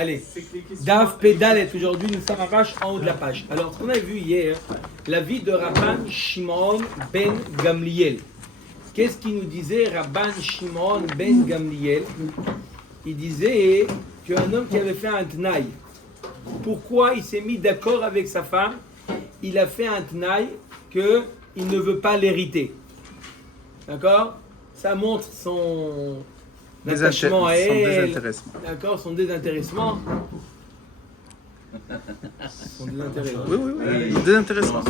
Allez, Daf Pédalet, aujourd'hui nous sommes en haut de la page. Alors, on a vu hier la vie de Rabban Shimon ben Gamliel. Qu'est-ce qu'il nous disait Rabban Shimon ben Gamliel? Il disait qu'un homme qui avait fait un tnaï, pourquoi il s'est mis d'accord avec sa femme? Il a fait un tnaï qu'il ne veut pas l'hériter. D'accord? Ça montre son attachement à elle, d'accord, son désintéressement. Oui, désintéressement.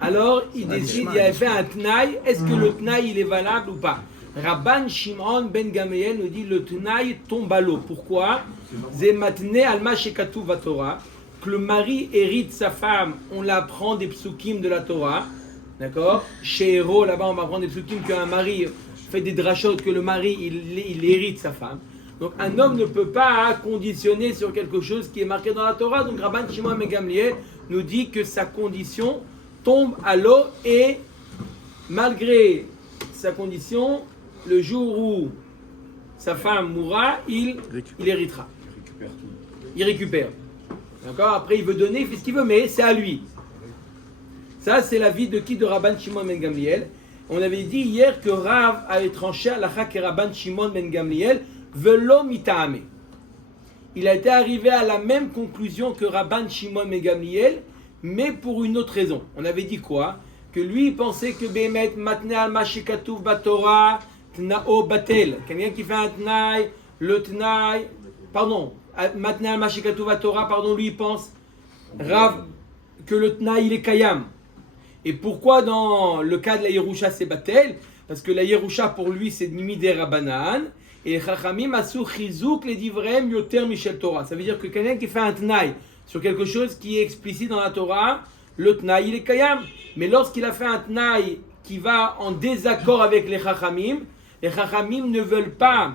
Alors, il décide, il avait fait un tnaï, est-ce que le tnaï il est valable ou pas? Rabban Shimon ben Gamliel nous dit le tnaï tombe à l'eau. Pourquoi? Zematne alma shekatuv vaTorah, que le mari hérite sa femme, on l'apprend des psukim de la Torah, d'accord? Chez Héro, là-bas, on va apprendre des psukim qu'un mari fait des drachot, que le mari il hérite sa femme. Donc un homme ne peut pas conditionner sur quelque chose qui est marqué dans la Torah. Donc Rabban Shimon ben Gamliel nous dit que sa condition tombe à l'eau et malgré sa condition, le jour où sa femme mourra, il héritera. Il récupère. D'accord? Après il veut donner, il fait ce qu'il veut, mais c'est à lui. Ça c'est la vie de qui? De Rabban Shimon ben Gamliel. On avait dit hier que Rav avait tranché à la Chak et Rabban Shimon ben Gamliel velo mita'ame. Il a été arrivé à la même conclusion que Rabban Shimon ben Gamliel, mais pour une autre raison. On avait dit quoi? Que lui il pensait que Behemet matne al ma shekatuv baTorah tnao batel. Quelqu'un qui fait un tnaï, le tnaï, pardon, matne al ma shekatuv baTorah, pardon, lui il pense Rav que le tnaï il est kayam. Et pourquoi dans le cas de la Yerusha c'est batel? Parce que la Yerusha pour lui c'est Nimidei Rabbanan et Chachamim asu chizouk les divrem yoter michel Torah. Ça veut dire que quelqu'un qui fait un tnaï sur quelque chose qui est explicite dans la Torah, le tnaï il est kayam. Mais lorsqu'il a fait un tnaï qui va en désaccord avec les Chachamim ne veulent pas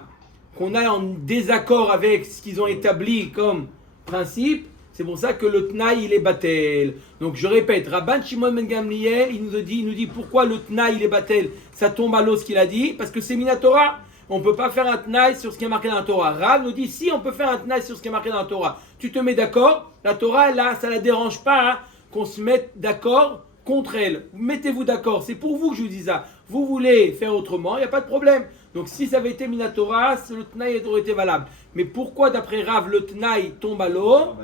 qu'on aille en désaccord avec ce qu'ils ont établi comme principe. C'est pour ça que le tnaï il est batel. Donc je répète, Rabban Shimon ben Gamliel il nous dit pourquoi le tnaï il est batel. Ça tombe à l'eau ce qu'il a dit parce que c'est Minatora. On ne peut pas faire un tnaï sur ce qui est marqué dans la Torah. Rav nous dit si on peut faire un tnaï sur ce qui est marqué dans la Torah. Tu te mets d'accord. La Torah là ça la dérange pas qu'on se mette d'accord contre elle. Mettez-vous d'accord. C'est pour vous que je vous dis ça. Vous voulez faire autrement, il n'y a pas de problème. Donc si ça avait été Minatora, le tnaï aurait été valable. Mais pourquoi d'après Rav le tnaï tombe à l'eau?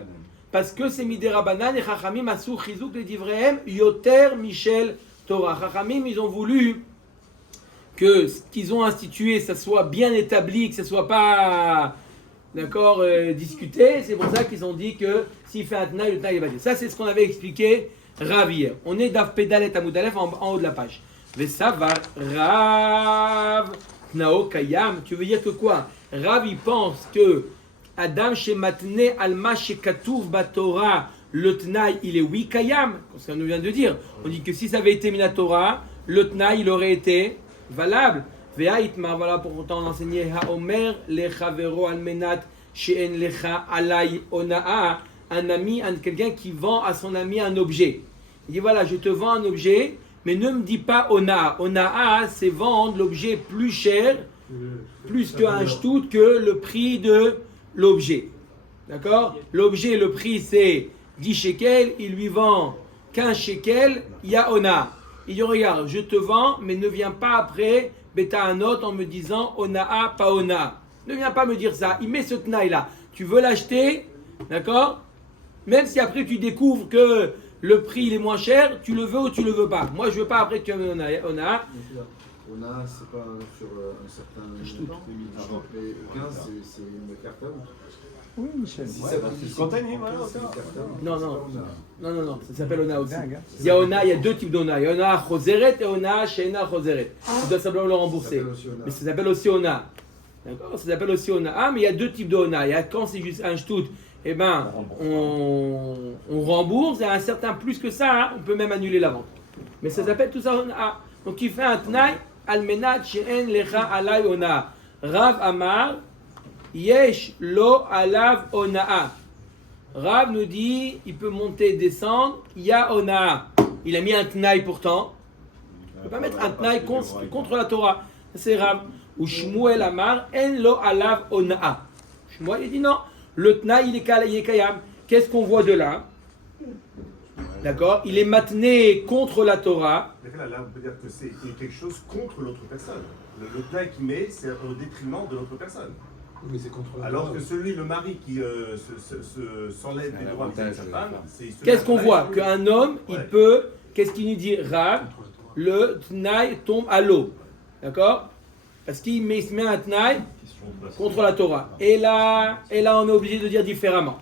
Parce que c'est Midei Rabbanan et Chachamim asu chizouk les divrehem yoter michel Torah. Chachamim ils ont voulu que ce qu'ils ont institué ça soit bien établi, que ça soit pas d'accord discuté. C'est pour ça qu'ils ont dit que s'il fait un tnaï, le tnaï est battu. Ça c'est ce qu'on avait expliqué Rav hier. On est Daf Pédalet Amud Aleph en haut de la page. Mais ça va Rav Tnao Kayam. Tu veux dire que quoi? Rav il pense que Adam shematne alma shekatuv baTorah, le tnaï il est oui kayam, comme ça on nous vient de dire. On dit que si ça avait été minatora, le tnaï il aurait été valable. Ve'aitmar, voilà pourtant on enseignait haomer lechavero almenat she'en lecha alay onaa, un ami, quelqu'un qui vend à son ami un objet. Il dit voilà, je te vends un objet, mais ne me dis pas onaa. Onaa c'est vendre l'objet plus cher, plus qu'un shtout, que le prix de l'objet. D'accord? L'objet, le prix c'est 10 shekels, il lui vend 15 shekels, il y a ona. Il dit regarde, je te vends, mais ne viens pas après bêta un autre en me disant onaa, pas ona. Ne viens pas me dire ça. Il met ce tnaï là. Tu veux l'acheter, d'accord? Même si après tu découvres que le prix il est moins cher, tu le veux ou tu le veux pas. Moi je veux pas après que tu aies ona. Ona, c'est pas sur un certain limite. Mais 15, c'est une cartonne. Oui, Michel. Si ça C'est spontané, voilà. Non, ça s'appelle Ona aussi. Il y a deux types d'Ona. Il y a Ona Choseret et Ona Sheina Choseret. Tu dois simplement le rembourser. Mais ça s'appelle aussi Ona. D'accord? Ça s'appelle aussi Ona. Ah, mais il y a deux types d'Ona. Il y a quand c'est juste un shtout, eh ben, on rembourse. Et à un certain plus que ça, on peut même annuler la vente. Mais ça s'appelle tout ça Ona. Donc il fait un tnaï almenat she'en lecha alay Ona. Rav Amar. Yesh lo alav onaa. Rav nous dit, il peut monter, descendre, ya onaa. Il a mis un tnaï pourtant. Il ne peut pas mettre un tnaï contre la Torah. C'est Rav. Ou Shmuel Amar, en lo alav onaa. Shmuel il dit non, le Tnaï, il est Kayam. Qu'est-ce qu'on voit de là? D'accord? Il est matné contre la Torah. Là, on peut dire que c'est quelque chose contre l'autre personne. Le tnaï qu'il met, c'est au détriment de l'autre personne. Mais c'est contre la Alors Torah. que le mari qui s'enlève des droits de sa femme, c'est... Qu'est-ce qu'on voit? Qu'un homme, il peut, qu'est-ce qu'il nous dit? Rav, le Tnaï tombe à l'eau. D'accord? Parce qu'il se met un Tnaï contre la Torah. Et là, on est obligé de dire différemment.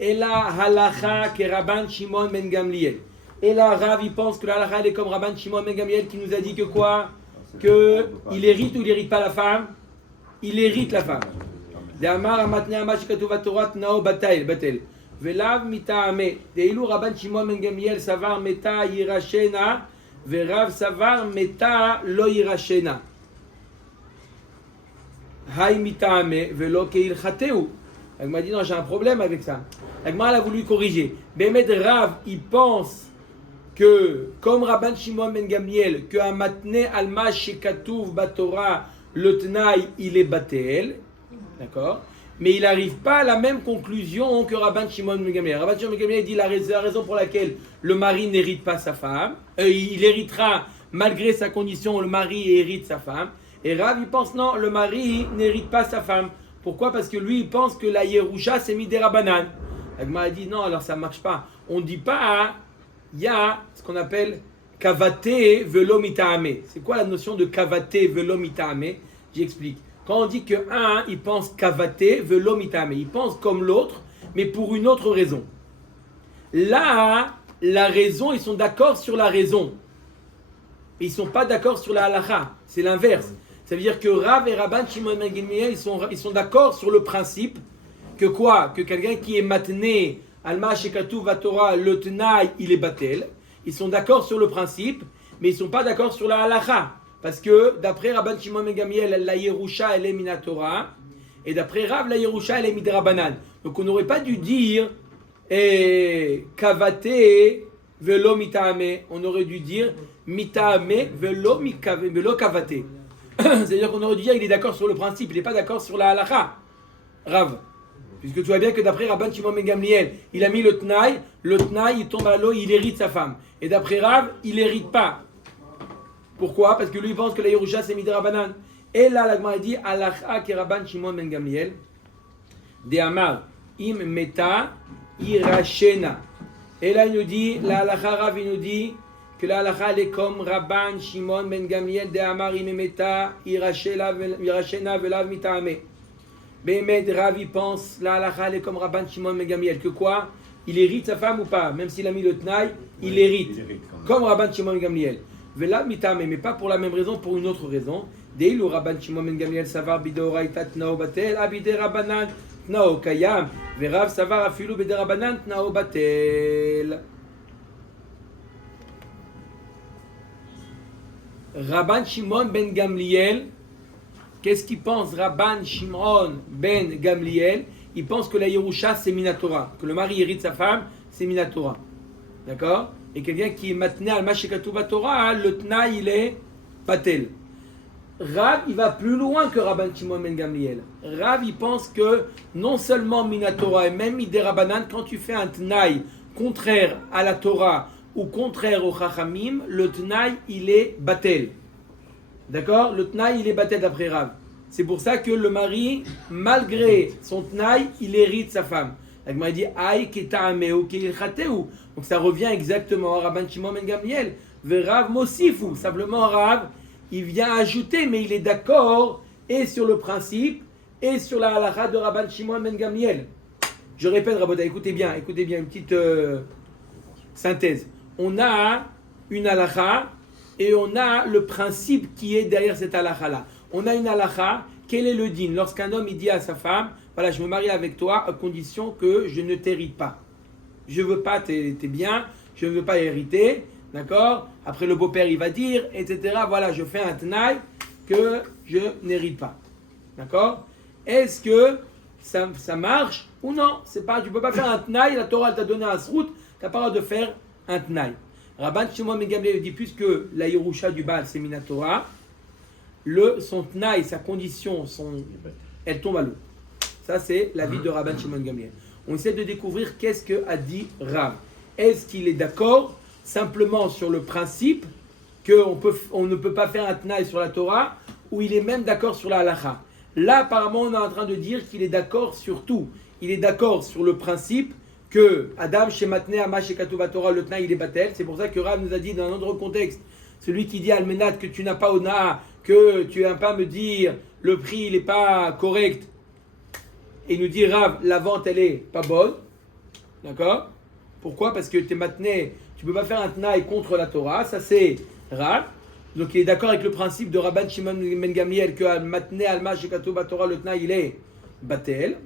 Et là, halacha que Rabban Shimon ben Gamliel. Et là, Rav, il pense que la halacha, elle est comme Rabban Shimon ben Gamliel qui nous a dit que quoi? Que il hérite ou il hérite pas la femme? Il hérite la femme. D'amar amatne amash katuv Torah tnao batel. Velav mitaame. Deilu Rabban Shimon ben Gamliel savar meta yirashena. Verav savar meta lo yirashena. Hay mitaame velo keil chateu. Elle m'a dit non, j'ai un problème avec ça. Elle a voulu corriger. Bémed Rav, il pense que, comme Rabban Shimon ben Gamliel, que un matne alma shekatuv batora le tnaï il est batel, d'accord? Mais il n'arrive pas à la même conclusion que Rabban Shimon ben Gamliel. Rabban Shimon ben Gamliel dit la raison pour laquelle le mari n'hérite pas sa femme, il héritera malgré sa condition, le mari hérite sa femme. Et Rav il pense non, le mari n'hérite pas sa femme. Pourquoi? Parce que lui, il pense que la Yerusha, c'est Midera Banan. Agma a dit non, alors ça ne marche pas. On ne dit pas, il y a ce qu'on appelle Kavate velo mitaame. C'est quoi la notion de Kavate velo mitaame? J'explique. Quand on dit que un, il pense Kavate velo mitaame, il pense comme l'autre, mais pour une autre raison. Là, la raison, ils sont d'accord sur la raison. Ils ne sont pas d'accord sur la halacha. C'est l'inverse. Ça veut dire que Rav et Rabban Shimon ben Gamliel, ils sont d'accord sur le principe que quoi? Que quelqu'un qui est matné, alma shekatu vatora, le tnaï, il est batel. Ils sont d'accord sur le principe, mais ils ne sont pas d'accord sur la halacha. Parce que d'après Rabban Shimon ben Gamliel, la Yerusha, elle est minatora. Et d'après Rav, la Yerusha, elle est midrabanan. Donc on n'aurait pas dû dire kavate velo mitaame. On aurait dû dire mitaame velo kavate. C'est-à-dire qu'on aurait dû dire qu'il est d'accord sur le principe, il n'est pas d'accord sur la halakha. Rav. Puisque tu vois bien que d'après Rabban Shimon ben Gamliel, il a mis le tnaï, il tombe à l'eau, il hérite sa femme. Et d'après Rav, il n'hérite pas. Pourquoi? Parce que lui il pense que la Yerusha c'est midrabanan. Et là, l'agma dit halakha ke Rabban Shimon ben Gamliel, de amar im meta irashena. Et là il nous dit, la halakha Rav il nous dit que la halakha est comme Rabban Shimon ben Gamliel de amar im meta irashena velav mitaame. Bémed Rav il pense, la halakha est comme Rabban Shimon ben Gamliel, que quoi? Il hérite sa femme ou pas? Même s'il a mis le tnaï, il hérite. Comme Rabban Shimon ben Gamliel. Velav mitaame, mais pas pour la même raison, pour une autre raison. Deilu Rabban Shimon ben Gamliel savar bidoraita tnao batel, abide Rabbanan tnao kayam, verav savar afilu bide Rabbanan tnao batel. Rabban Shimon ben Gamliel, qu'est-ce qu'il pense? Rabban Shimon ben Gamliel, il pense que la Yerusha c'est Minatora, que le mari hérite sa femme, c'est Minatora. D'accord? Et quelqu'un qui est matné al mashekatu Torah, le tnaï il est patel. Rav il va plus loin que Rabban Shimon ben Gamliel. Rav il pense que non seulement Minatora et même Miderabanan, quand tu fais un tnaï contraire à la Torah ou contraire au Chachamim, le tnaï il est batel. D'accord? Le tnaï il est batel d'après Rav. C'est pour ça que le mari, malgré son tnaï, il hérite sa femme. Il m'a dit aïe keta'ameu kilchateu. Donc ça revient exactement à Rabban Shimon ben Gamliel. Verav mosifu. Simplement Rav, il vient ajouter, mais il est d'accord et sur le principe et sur la halakha de Rabban Shimon ben Gamliel. Je répète, Raboda, écoutez bien, une petite synthèse. On a une halakha et on a le principe qui est derrière cette halakha-là. On a une halakha, quel est le din? Lorsqu'un homme il dit à sa femme, voilà, je me marie avec toi à condition que je ne t'hérite pas. Je veux pas tes biens, je ne veux pas hériter, d'accord? Après le beau-père il va dire, etc. Voilà, je fais un tnaï que je n'hérite pas. D'accord? Est-ce que ça marche ou non? C'est pas, tu ne peux pas faire un tnaï, la Torah t'a donné un srout, tu n'as pas le droit de faire un tnaï. Rabban Shimon ben Gamliel dit, puisque la Yerusha du Baal c'est Minatora, son tnaï, sa condition, elle tombe à l'eau. Ça, c'est l'avis de Rabban Shimon Gamliel. On essaie de découvrir qu'est-ce que a dit Rav. Est-ce qu'il est d'accord simplement sur le principe qu'on ne peut pas faire un tnaï sur la Torah, ou il est même d'accord sur la halacha? Là, apparemment, on est en train de dire qu'il est d'accord sur tout. Il est d'accord sur le principe que Adam Shematne Amash Ekatuv Torah, le tnaï, il est batel. C'est pour ça que Rav nous a dit dans un autre contexte, celui qui dit Almenat que tu n'as pas Ona, que tu viens pas me dire le prix il n'est pas correct, et nous dit Rav, la vente elle est pas bonne, d'accord? Pourquoi? Parce que tu es matné, tu peux pas faire un tnaï contre la Torah, ça c'est Rav. Donc il est d'accord avec le principe de Rabban Shimon ben Gamliel que matné alma shekatu Torah, le tnaï il est batel,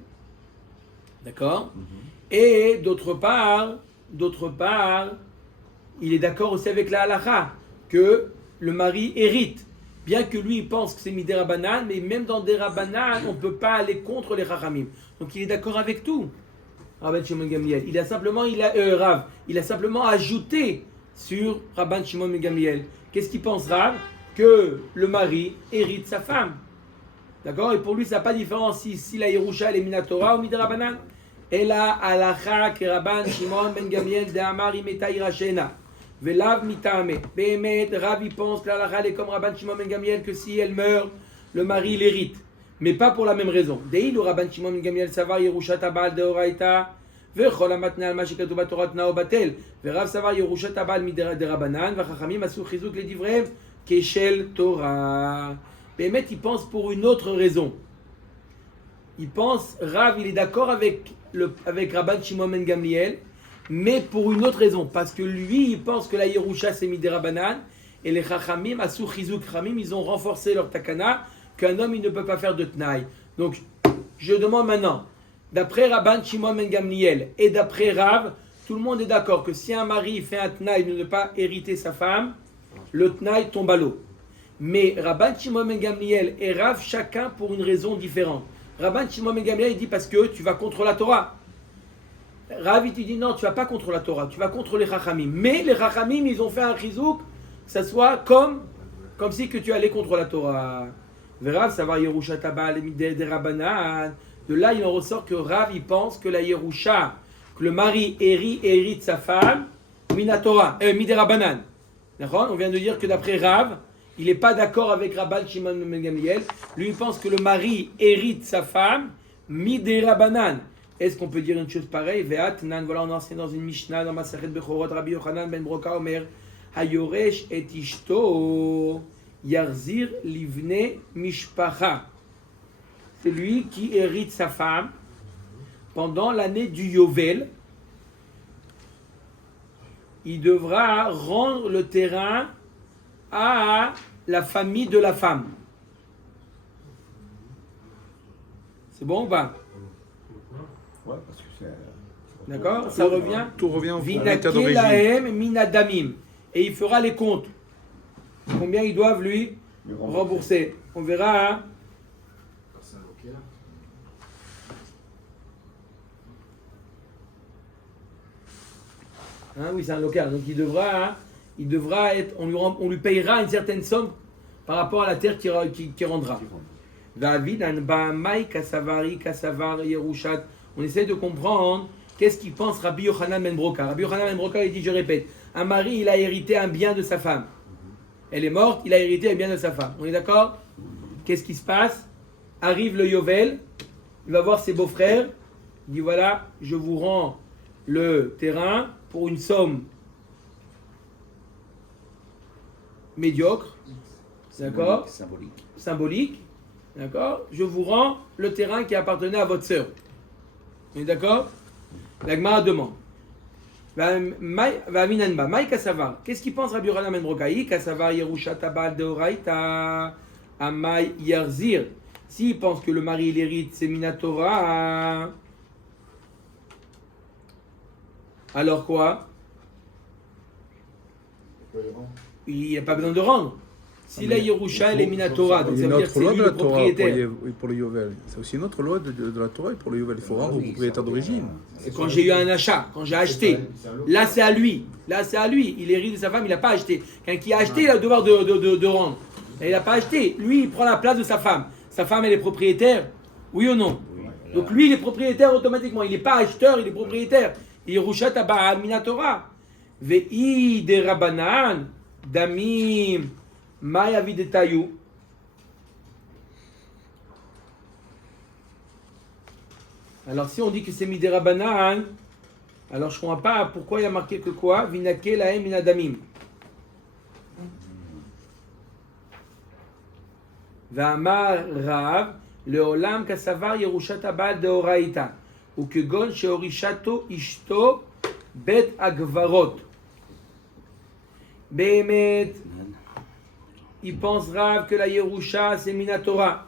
d'accord? Et d'autre part, il est d'accord aussi avec la halacha que le mari hérite. Bien que lui il pense que c'est midé Rabbanan, mais même dans des Rabbanan, on ne peut pas aller contre les Chachamim. Donc il est d'accord avec tout. Rabban Shimon Gamliel. Il a simplement ajouté sur Rabban Shimon Gamliel. Qu'est-ce qu'il pense Rav? Que le mari hérite sa femme. D'accord? Et pour lui, ça n'a pas de différence si la Yerusha elle est Minatora ou midé Rabbanan. Et la halacha que Rabban Shimon ben Gamliel de Amar imeta irashena. Velav mitame. Behemet, Rav il pense que la halacha est comme Rabban Shimon ben Gamliel que si elle meurt, le mari l'hérite. Mais pas pour la même raison. Deil ou Rabban Shimon ben Gamliel savar Yerushat abal de Oraita. Vechol amatne al ma shekatu batorat nao batel. Verav savar Yerushat abal midera de Rabbanan. Vachachamim asu chizuk le divrem keshel Torah. Behemet il pense pour une autre raison. Il pense, Rav il est d'accord avec Rabban Shimon ben Gamliel, mais pour une autre raison, parce que lui il pense que la Yerusha c'est midé Rabbanan, et les Chachamim, Asou Chizuk Chachamim, ils ont renforcé leur takana, qu'un homme il ne peut pas faire de tnaï. Donc je demande maintenant, d'après Rabban Shimon ben Gamliel et d'après Rav, tout le monde est d'accord que si un mari fait un tnaï de ne pas hériter sa femme, le tnaï tombe à l'eau. Mais Rabban Shimon ben Gamliel et Rav, chacun pour une raison différente. Rabban Shimon ben Gamliel il dit parce que tu vas contre la Torah. Rav il dit non, tu vas pas contre la Torah, tu vas contre les Chachamim. Mais les Chachamim ils ont fait un chizouk, que ça soit comme si que tu allais contre la Torah. Rav ça va Yerusha Tabal de Rabbanan. De là il en ressort que Rav il pense que la Yerusha, que le mari hérite sa femme, Minatora, Midé Rabbanan. D'accord? On vient de dire que d'après Rav, il n'est pas d'accord avec Rabban Shimon ben Gamliel. Lui, il pense que le mari hérite sa femme, midé Rabbanan. Est-ce qu'on peut dire une chose pareille? Ve'at nan, voilà, on enseigne dans une Mishnah, dans Masachet Bechorot, Rabbi Yochanan ben Broka Omer, Hayoresh et Ishto, Yarzir livne mishpacha. C'est lui qui hérite sa femme pendant l'année du Yovel. Il devra rendre le terrain à la famille de la femme. C'est bon ou pas? Ouais, parce que c'est. D'accord? Ça revient. Tout revient au Vinake état d'origine. lahem minadamim. Et il fera les comptes. Combien ils doivent lui rembourser. On verra. Hein? C'est un local. Hein, oui, c'est un local. Donc il devra être. On lui payera une certaine somme par rapport à la terre qui rendra. On essaie de comprendre qu'est-ce qu'il pense Rabbi Yochanan ben Broka. Rabbi Yochanan ben Broka, il dit, je répète, un mari, il a hérité un bien de sa femme. Elle est morte, il a hérité un bien de sa femme. On est d'accord? Qu'est-ce qui se passe? Arrive le Yovel, il va voir ses beaux-frères, il dit, voilà, je vous rends le terrain pour une somme médiocre, d'accord? Symbolique, d'accord? Je vous rends le terrain qui appartenait à votre sœur. On est d'accord? La Gemara demande. Qu'est-ce qu'il pense Rabbi Yochanan ben Brokaï? Kassavar Yerusha Tabal de Oraita Amay Yarzir. S'il pense que le mari il hérite, c'est Minatora. Alors quoi? Il n'y a pas besoin de rendre. Si la Yerusha elle est Minatora, donc Il y ça a veut une dire que autre c'est loi lui de la le Torah propriétaire. pour le Yovel. C'est aussi une autre loi de la Torah pour le Yovel. Il faut rendre au propriétaire d'origine. C'est quand j'ai eu un achat, quand j'ai acheté. Là c'est à lui. Il hérite de sa femme, il n'a pas acheté. Quelqu'un qui a acheté, il a le devoir de rendre. Et il n'a pas acheté. Lui, il prend la place de sa femme. Sa femme, elle est propriétaire? Oui ou non? Donc lui, il est propriétaire automatiquement. Il n'est pas acheteur, il est propriétaire. Yerushat Aba'al Minatora. Ve'i de Rabanan, Damim, Maya Videtayu. Alors si on dit que c'est Midé Rabanan, alors je ne comprends pas pourquoi il y a marqué que quoi? Vinake Lahem Minadamim. Va'amar Rav, Leolam Kasavar Yerushat Aba'al Deoraita. Ou que gon sheorishato ishto bet agvarot. Behemet, il pense Rav que la Yerusha c'est Minatora.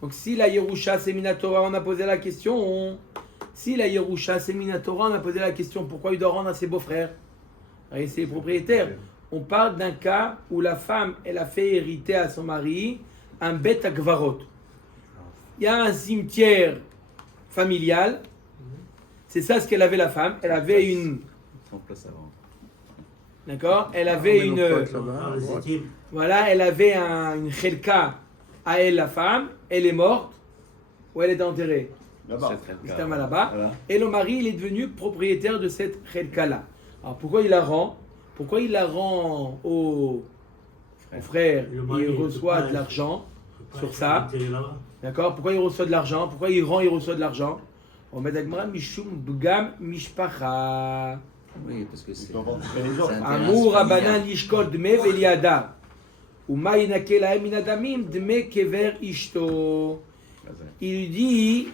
Donc si la Yerusha c'est Minatora, on a posé la question. Si la Yerusha c'est Minatora, on a posé la question pourquoi il doit rendre à ses beaux-frères et ses propriétaires. On parle d'un cas où la femme elle a fait hériter à son mari un bet agvarot. Il y a un cimetière familial. C'est ça ce qu'elle avait la femme. Elle avait une. D'accord. Elle avait une. Voilà, elle avait une chelka à elle la femme. Elle est morte. Ou elle est enterrée. Là-bas. Voilà. Et le mari il est devenu propriétaire de cette chelka là. Alors pourquoi il la rend? Pourquoi il la rend au frère? Il reçoit de l'argent sur ça. D'accord. Pourquoi il reçoit de l'argent? Pourquoi il rend? Il reçoit de l'argent. On met d'agmara mishum bgam mishpacha. Oui, parce que c'est Amour rabanan yishkol dme veliada. Uma yinake lahem minadamim dme kever ishto. Il lui dit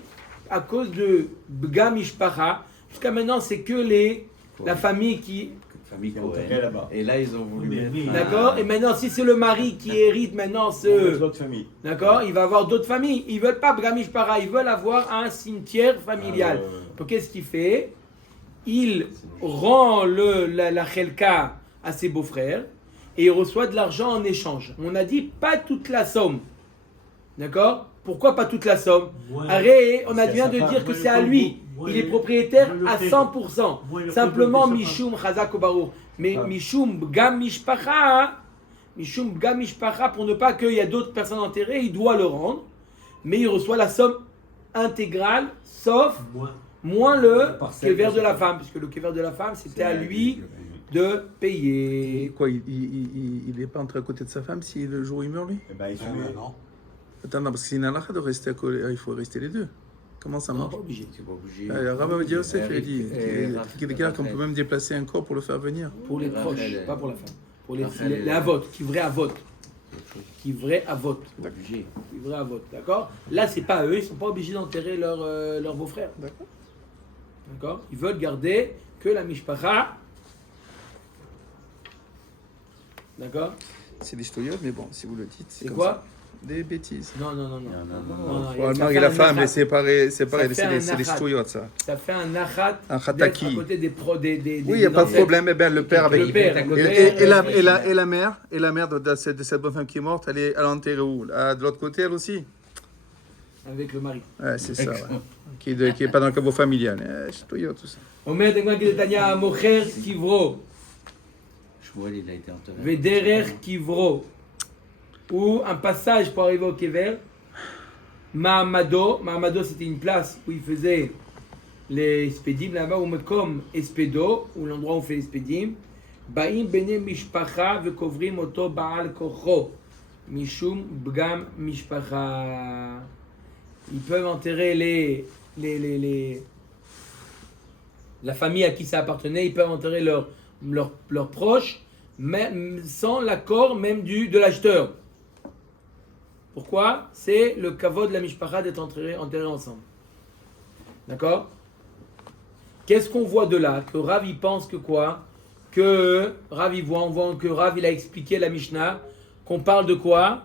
à cause de bgam mishpacha. Jusqu'à maintenant, c'est que la famille qui. Et là, ils ont voulu mettre. D'accord. Et maintenant, si c'est le mari qui hérite maintenant D'autres familles. D'accord. Il va avoir d'autres familles. Ils veulent pas bgam mishpacha. Ils veulent avoir un cimetière familial. Donc qu'est-ce qu'il fait? Il rend la chelka à ses beaux-frères et il reçoit de l'argent en échange. On a dit pas toute la somme. D'accord? Pourquoi pas toute la somme? Arrête, on vient de dire que c'est à lui. Il est propriétaire à 100%. Simplement, Mishum Chazak Baruch. Mais Mishum Bgam Mishpacha, pour ne pas qu'il y ait d'autres personnes enterrées, il doit le rendre. Mais il reçoit la somme intégrale, sauf moins le kever de la femme. Puisque le kever de la femme, c'était à lui de payer. Et quoi, il n'est pas entré à côté de sa femme si le jour où il meurt, lui? Eh ben, il fume. non. Attends, non, parce que c'est une halakha de rester à côté. Il faut rester les deux. Comment ça Non, marche? pas obligé. C'est pas obligé. Rabba va dire aussi, tu l'as dit. Et Qu'on peut même déplacer un corps pour le faire venir. Pour les proches, pas pour la femme. Pour les avotes, qui vraient avotes. Qui vraient avotes. Pas obligé. Qui vraient avotes, d'accord? Là, c'est pas eux, ils sont pas obligés d'enterrer leur beau-frère. D'accord. D'accord? Ils veulent garder que la mishpacha. D'accord? C'est des shtoyot, mais bon, si vous le dites, C'est comme quoi? ça. Des bêtises. Non. Non. Pour le Ça mari fait et la un femme, nachat. c'est pareil, Ça fait c'est un des nachat. shtoyot, ça. Ça fait un nachat Un d'être khataki. à côté des Oui, il n'y a pas de problème. Eh bien, le père avec. Le père, Et la mère de cette bonne femme qui est morte, elle est enterrée où? De l'autre côté, elle aussi? avec le mari. Ouais, c'est ça, ouais. Qui est pas dans le caveau familial. Shtoyot, tout ça. Omer Degma Gidetania Mocher Kivro. Shmuel, il a été enterré. Vederer Kivro. Ou un passage pour arriver au Kever. Mahamado. Mahamado, c'était une place où il faisait les spedim là-bas, ou Mekom Espedo, ou l'endroit où on fait les spedim. Baim bene mishpacha vekovrim oto baal kocho. Mishum bgam mishpacha. Ils peuvent enterrer la famille à qui ça appartenait, ils peuvent enterrer leurs proches, même sans l'accord même de l'acheteur. Pourquoi? C'est le kavod de la mishpacha d'être enterrés ensemble. D'accord? Qu'est-ce qu'on voit de là? Que Rav il pense que quoi? Que Rav il voit, on voit que Rav il a expliqué la Mishnah, qu'on parle de quoi?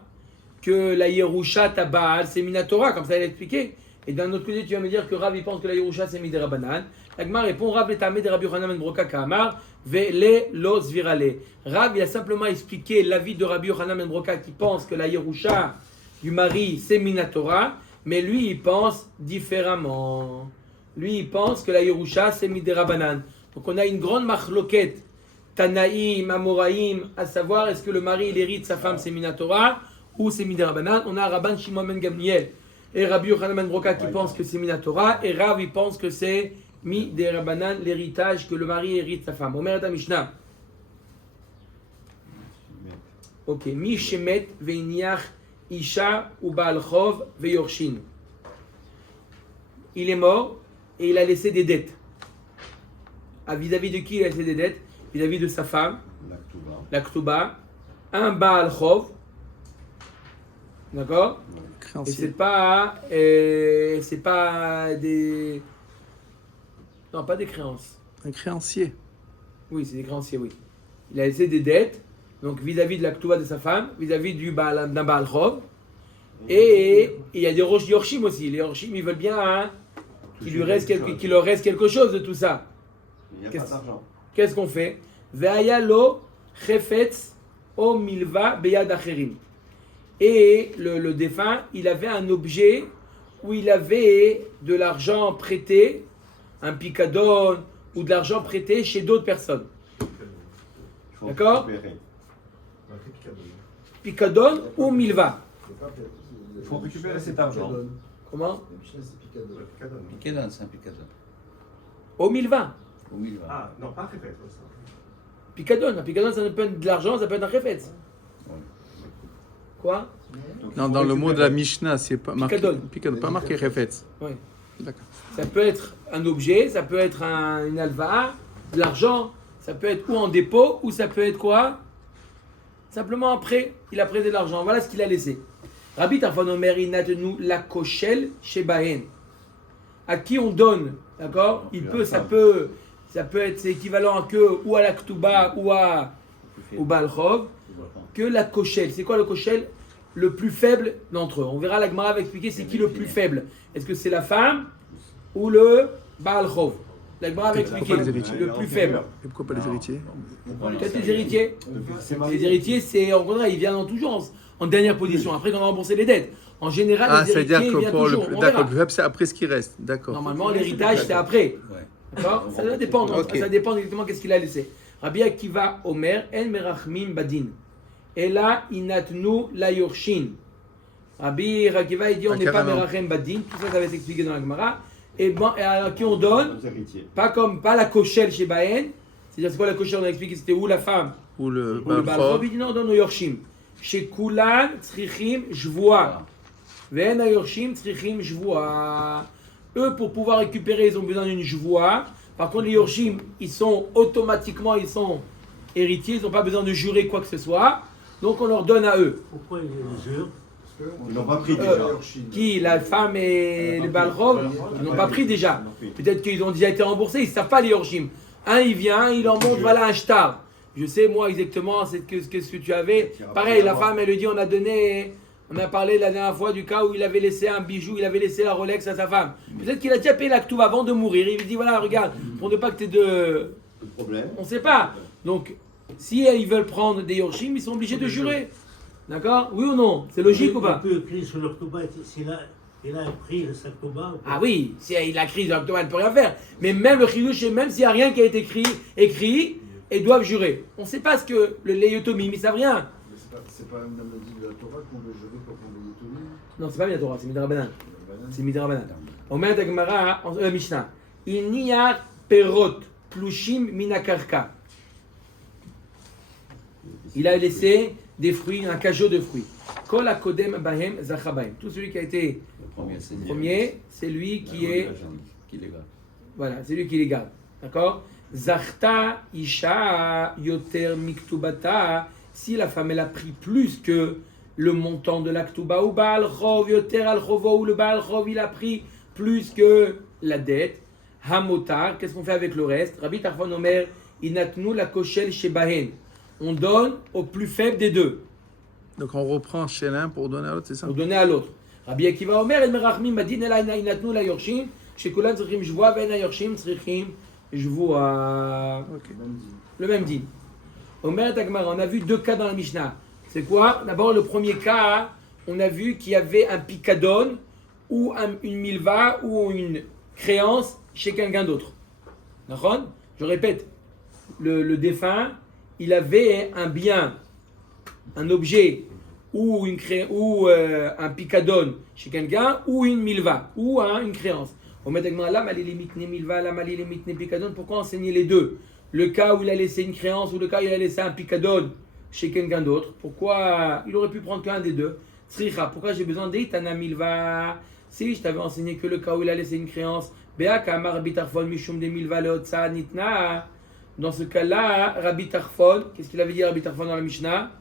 Que la Yerusha Tabal c'est Minatora, comme ça il a expliqué. Et d'un autre côté tu vas me dire que Rav il pense que la Yerusha c'est Midera Banan. L'Agmar répond Rav l'Etamé de Rabbi Yochanan ben Broka Kamar Vele lo Zvirale. Rav il a simplement expliqué l'avis de Rabbi Yochanan ben Broka qui pense que la Yerusha du mari c'est Minatora, mais lui il pense différemment. Lui il pense que la Yerusha c'est Midera Banan. Donc on a une grande machloket Tanaïm, Amoraïm, à savoir est-ce que le mari il hérite sa femme c'est Minatora ou c'est Midera Banan. On a Rabban Shimon ben Gamliel Et Rabbi Yochanan ben Broka qui pense que c'est Minatora, et Rav il pense que c'est Mi de Rabbanan, l'héritage que le mari hérite sa femme. Omer et Mishnah. Ok, Mi Shemet ve'iniach Isha ou Baal Chov ve'yorshin. Il est mort et il a laissé des dettes. Vis-à-vis de qui il a laissé des dettes? Vis-à-vis de sa femme, la Ktuba, un Baal Chov. D'accord? Et c'est pas des. Non, pas des créances. Un créancier. Oui, c'est des créanciers, oui. Il a laissé des dettes, donc vis-à-vis de la Ktuba de sa femme, vis-à-vis d'un Baal Chov. Et il y a des Yorshim aussi. Les Yorshim, ils veulent bien qu'il leur reste quelque chose de tout ça. Il n'y a pas d'argent. Qu'est-ce qu'on fait? Ve'aya lo chefetz o milva beyad acherim. Et le défunt, il avait un objet où il avait de l'argent prêté, un picadone ou de l'argent prêté chez d'autres personnes. D'accord? Picadone ou milva. Il faut récupérer cet argent. Comment? Picadon, c'est un picadon. Au milva. Au mille vingt. Ah, non, pas répète. Ça. Picadone. Un picadone, ça peut être de l'argent, ça peut être un chefetz. Quoi? Non, dans le mot de la Mishnah, c'est pas marqué. Picadon. Pas marqué Refetz. Oui. D'accord. Ça peut être un objet, ça peut être une alva, de l'argent, ça peut être ou en dépôt, ou ça peut être quoi? Simplement un prêt, il a prêté de l'argent. Voilà ce qu'il a laissé. Rabbi Tarfon Omer inatenu la koshel chez Bahen. À qui on donne, d'accord? Ça peut être, c'est équivalent que ou à la Ktuba ou au Baal Chov, que la koshel. C'est quoi le koshel? Le plus faible d'entre eux. On verra, la Gemara va expliquer c'est qui le plus faible. Est-ce que c'est la femme ou le Baal Chov? La Gemara va expliquer le plus faible. Et pourquoi pas les héritiers? Peut-être les héritiers. Les héritiers, c'est en contraire, ils viennent toujours en dernière position. Après, quand on va rembourser les dettes. En général, les héritiers viennent toujours. D'accord, le faible, c'est après ce qui reste. D'accord. Normalement, l'héritage, c'est après. D'accord? Ça dépend. Ça dépend exactement qu'est-ce qu'il a laissé. Rabbi Akiva Omer, En Merachmin Badin. Et là, Inatnu la Yorshin. Rabbi Akiva, il dit on n'est pas Merachem Badin. Tout ça va être expliqué dans la Gemara. Et à qui on donne? Pas la koshel chez Bahen. C'est-à-dire, c'est quoi la koshel? On a expliqué c'était où la femme? Ou le Baal Chov. Il dit non, on donne au Yorshim. Chez Kulan, Tzrichim, Jvoa. Ven a Yorshim, Tzrichim, Jvoa. Eux, pour pouvoir récupérer, ils ont besoin d'une Jvoa. Par contre, les Yorshim, ils sont héritiers. Ils n'ont pas besoin de jurer quoi que ce soit. Donc, on leur donne à eux. Pourquoi ils jurent? Ils n'ont pas pris déjà. Qui? La femme et le Baal Chov? Ils n'ont pas pris déjà. Peut-être qu'ils ont déjà été remboursés. Ils ne savent pas les Yorshim. Un, il vient, il en montre, voilà un shtar. Je sais, moi, exactement, ce que tu avais. Pareil, la femme, elle lui dit, on a parlé la dernière fois du cas où il avait laissé un bijou, il avait laissé la Rolex à sa femme. Peut-être qu'il a déjà payé la Ktuva avant de mourir. Il lui dit, voilà, regarde, pour ne pas que tu aies de problème. On ne sait pas. Donc, si ils veulent prendre des Yorshim, ils sont obligés de jurer. D'accord? Oui ou non? C'est logique ou pas? On peut écrire sur leur Ktuba, il a pris sa Ktuba. Ah oui, si il a écrit sur la Ktuba, elle ne peut rien faire. Mais même le Chidouche, même s'il n'y a rien qui a été écrit, ils doivent jurer. On ne sait pas ce que les Yotomim, ils ne savent rien. C'est pas une maladie de la Torah qu'on veut jurer pour qu'on veut Yotomim? Non, c'est pas bien Torah, c'est Midrabanan. C'est Midrabanan. On met à Gemara, Mishnah. Il n'y a perot, plushim minakarka. Il a laissé des fruits, un cajot de fruits. Kol akodem bahem zachabaim. Tout celui qui a été premier, c'est lui qui est. Voilà, c'est lui qui les garde. D'accord? Zachta isha yoter miktubata. Si la femme elle a pris plus que le montant de la ktuba ou Baal Chov yoter al chovo ou le Baal Chov il a pris plus que la dette. Hamotar, qu'est-ce qu'on fait avec le reste? Rabbi Tarfon Omer inatnu la koshel shebahen. On donne au plus faible des deux. Donc on reprend chez l'un pour donner à l'autre, c'est ça? Pour donner à l'autre. Rabbi Akiva Omer el merachmim badin ela inatnu la yorshim shekulan tzrichim jvoa ven a yorshim tzrichim jvoa. Le même dit. Omer Tagmara, on a vu deux cas dans la Mishnah. C'est quoi? D'abord le premier cas, on a vu qu'il y avait un picadone ou une milva ou une créance chez quelqu'un d'autre. D'accord? Je répète, le défunt, il avait un bien, un objet ou un picadone chez quelqu'un, ou une milva, ou une créance. On met là, milva, là, picadone. Pourquoi enseigner les deux? Le cas où il a laissé une créance ou le cas où il a laissé un picadone chez quelqu'un d'autre. Pourquoi il aurait pu prendre qu'un des deux? Tzricha, pourquoi j'ai besoin d'Itana milva? Si je t'avais enseigné que le cas où il a laissé une créance, dans ce cas-là, Rabbi Tarfon, qu'est-ce qu'il avait dit Rabbi Tarfon dans la Mishnah?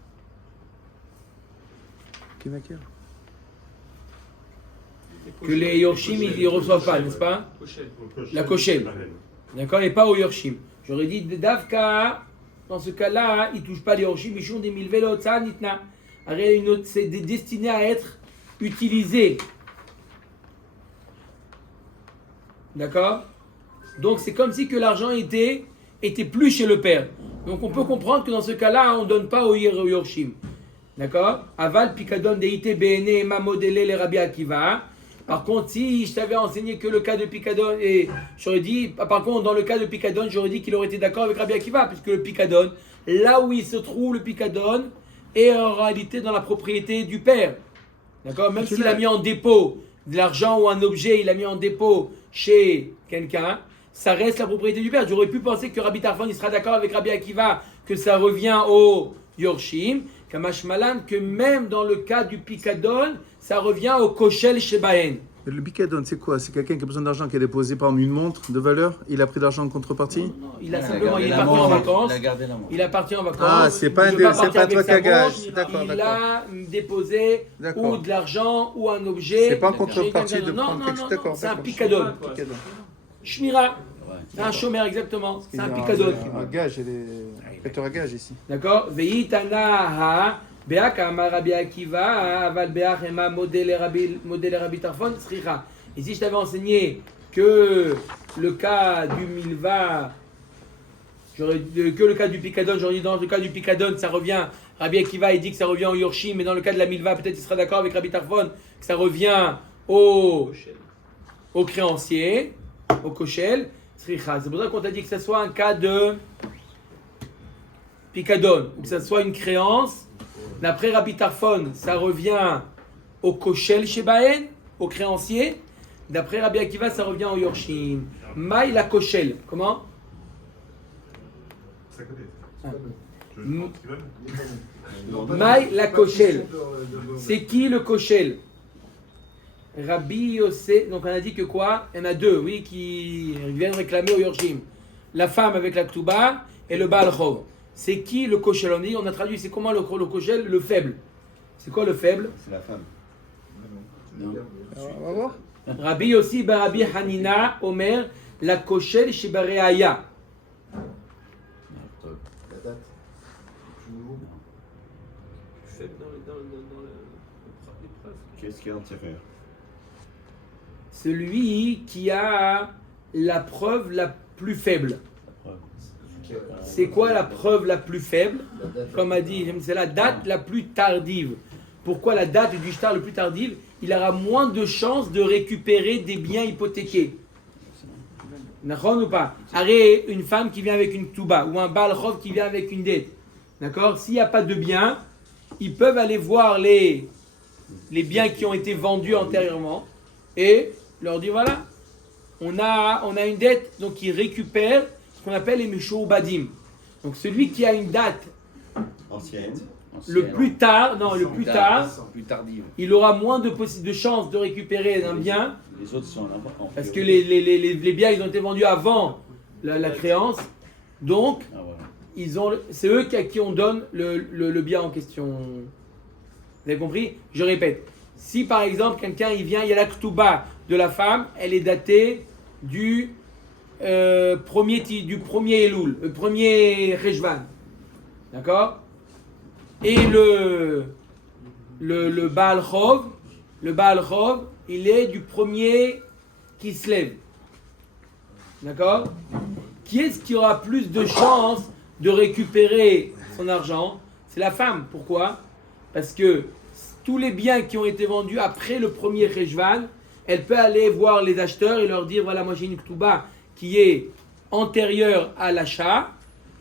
Que les Yorshim, ils ne reçoivent pas, n'est-ce pas? La Koshel. D'accord, et pas au Yorshim. J'aurais dit Davka, dans ce cas-là, ils ne touchent pas les Yorshim, ils font des milvé l'otsa nitna. C'est destiné à être utilisé. D'accord? Donc c'est comme si que l'argent était plus chez le père. Donc on peut comprendre que dans ce cas-là, on ne donne pas au Yorshim. D'accord? Aval Pikadon Deite Bene Ema Modele les Rabbi Akiva. Par contre, si je t'avais enseigné que le cas de Pikadon, et j'aurais dit, par contre, dans le cas de Pikadon, j'aurais dit qu'il aurait été d'accord avec Rabbi Akiva, puisque le Pikadon, là où il se trouve le Pikadon, est en réalité dans la propriété du père. D'accord? Même s'il a mis en dépôt de l'argent ou un objet, il a mis en dépôt chez quelqu'un, ça reste la propriété du père. J'aurais pu penser que Rabbi Tarfon, il sera d'accord avec Rabbi Akiva, que ça revient au Yorshim, Kamash Malan, que même dans le cas du Pikadon, ça revient au Koshel Shebaen. Le Pikadon, c'est quoi? C'est quelqu'un qui a besoin d'argent, qui a déposé par exemple une montre de valeur, il a pris de l'argent en contrepartie? Non, il a simplement, il est parti en vacances. Il a parti en vacances. Ah, c'est pas un truc à gage. D'accord, il a déposé ou de l'argent ou un objet. C'est pas en contrepartie de prendre quelque chose. D'accord. C'est un Pikadon. Shmira. C'est un chômeur, exactement. C'est un Pikadon. Un gage, il est prêteur à gage ici. D'accord? Veitana Beak Amar Rabbi Akiva, Aval Beach Ema Modèle Rabbi Tarfon, Sricha. Et si je t'avais enseigné que le cas du Milva, que le cas du Pikadon, j'aurais dit dans le cas du Pikadon, ça revient, Rabbi Akiva il dit que ça revient au Yorshim, mais dans le cas de la Milva, peut-être il sera d'accord avec Rabbi Tarfon, que ça revient au créancier, au Koshel, Sricha. C'est pour ça qu'on t'a dit que ce soit un cas de Pikadon, ou que ce soit une créance. D'après Rabbi Tarfon, ça revient au Koshel Shebaen, au créancier. D'après Rabbi Akiva, ça revient au Yorshim. Maï la Koshel. Comment? C'est à côté. Maï la Koshel. C'est qui le Koshel? Rabbi Yossé. Donc on a dit que quoi? Il y en a deux, oui, qui viennent réclamer au Yorshim. La femme avec la Ktuba et le Baal Chov. C'est qui le Koshel? On a traduit, c'est comment le Koshel? Le faible. C'est quoi le faible? C'est la femme. On va voir. Rabbi aussi, Rabbi Hanina, Omer, la Koshel Shibareaya. La date. Plus nouveau. Qu'est-ce qui est antérieur? Celui qui a la preuve la plus faible. C'est quoi la preuve la plus faible? Comme a dit, c'est la date la plus tardive. Pourquoi la date du shtar le plus tardive? Il aura moins de chances de récupérer des biens hypothéqués. D'accord ou pas? Arrête, une femme qui vient avec une ktuba ou un Baal Chov qui vient avec une dette. D'accord? S'il n'y a pas de biens, ils peuvent aller voir les biens qui ont été vendus antérieurement et leur dire voilà, on a une dette, donc ils récupèrent ce qu'on appelle les Meshou Badim. Donc celui qui a une date Ancienne. le plus tard, Plus tardive. il aura moins de chances de récupérer un bien Les autres sont là. parce que les biens ils ont été vendus avant la créance. Donc Ah, voilà. c'est eux à qui on donne le bien en question. Vous avez compris? Je répète. Si par exemple quelqu'un il vient, il y a la ktuba de la femme, elle est datée du premier Elul, le premier Rejvan. D'accord? Et le Baal Chov, il est du premier qui se lève. D'accord? Qui est-ce qui aura plus de chances de récupérer son argent? C'est la femme. Pourquoi? Parce que tous les biens qui ont été vendus après le premier Rejvan, elle peut aller voir les acheteurs et leur dire voilà, moi j'ai une ktuba qui est antérieure à l'achat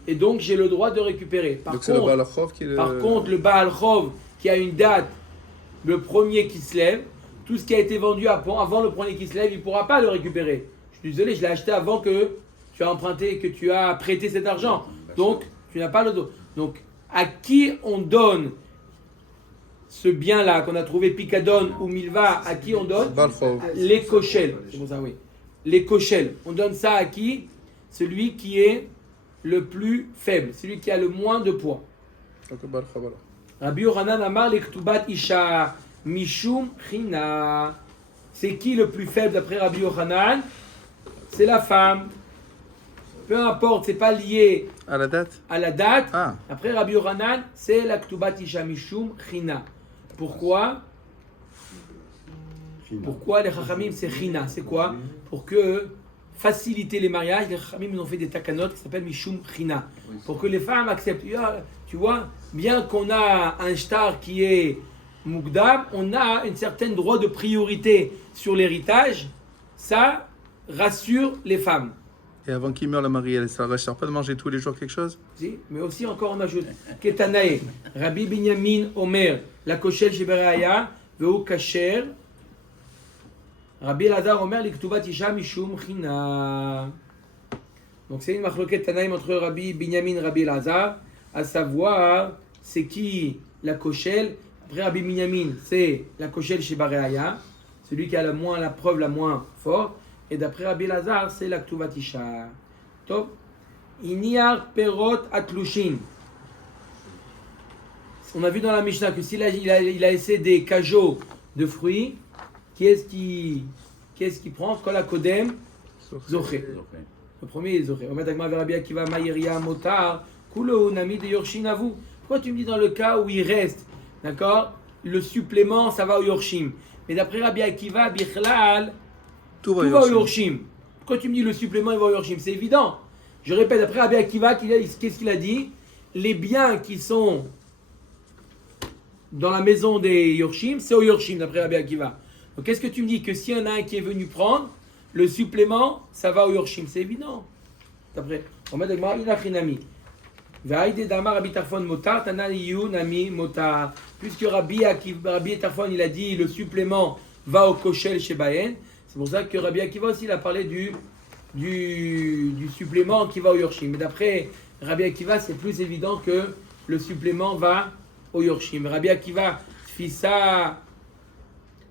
et donc j'ai le droit de récupérer. Par contre, le Baal Chov qui a une date, le premier qui se lève, tout ce qui a été vendu avant le premier qui se lève, il ne pourra pas le récupérer. Je suis désolé, je l'ai acheté avant que tu as emprunté, que tu as prêté cet argent. Donc, tu n'as pas le dos. Donc, à qui on donne ce bien-là qu'on a trouvé Picadon ou Milva, à qui on donne? Balchov. Les kochel. C'est pour ça, oui. Les kochel. On donne ça à qui? Celui qui est le plus faible, celui qui a le moins de poids. Donc, Balchov, alors. Rabbi Yochanan Amar l'Ektubat Isha Mishum China. C'est qui le plus faible d'après Rabbi Yochanan? C'est la femme. Peu importe, c'est pas lié À la date? à la date. Ah. Après Rabbi Yochanan, c'est la Ktubat Isha Mishum China. Pourquoi? Pourquoi les Chachamim c'est China? C'est quoi? Pour que faciliter les mariages, les Chachamim ils ont fait des takanot qui s'appellent Mishum China. Pour que les femmes acceptent. Tu vois, bien qu'on a un shtar qui est Mugdam, on a un certain droit de priorité sur l'héritage. Ça rassure les femmes. Et avant qu'il meure, la mariée, elle ne sert pas de manger tous les jours quelque chose? Si, mais aussi encore on ajoute Ketanae, Rabbi Binyamin Omer, la koshel sheberaya, veu kasher. Rabbi Elazar Omer, l'iktubat isha mishum china. Donc c'est une machloket Tanaïm entre Rabbi Binyamin et Rabbi Elazar, à savoir c'est qui la koshel. Après Rabbi Binyamin, c'est la koshel sheberaya, celui qui a la preuve la moins forte. Et d'après Rabbi Elazar, c'est la ktubat isha. Top. Iniar perot atlushin. On a vu dans la Mishnah que s'il a laissé des cajots de fruits, qu'est-ce qui prend? Kol hakodem zoché. Le premier est zoché. Rabbi Akiva Maïria Motar Kulo Nami de Yorshin Avu. Pourquoi tu me dis dans le cas où il reste, d'accord, le supplément, ça va au Yorshim. Mais d'après Rabbi Akiva, Bichlal, tout va au Yorshim. Pourquoi tu me dis le supplément, il va au Yorshim? C'est évident. Je répète, après Rabbi Akiva, qu'est-ce qu'il a dit? Les biens qui sont dans la maison des Yorshim, c'est au Yorshim, d'après Rabbi Akiva. Donc qu'est-ce que tu me dis? Que s'il y en a un qui est venu prendre, le supplément, ça va au Yorshim. C'est évident. D'après, on met avec Inachinami. Puisque Rabbi Tarfon, il a dit le supplément va au Koshel chez Bayen. C'est pour ça que Rabbi Akiva aussi il a parlé du supplément qui va au Yorshim. Mais d'après Rabbi Akiva, c'est plus évident que le supplément va au Yorshim. Rabbi Akiva, Tfisa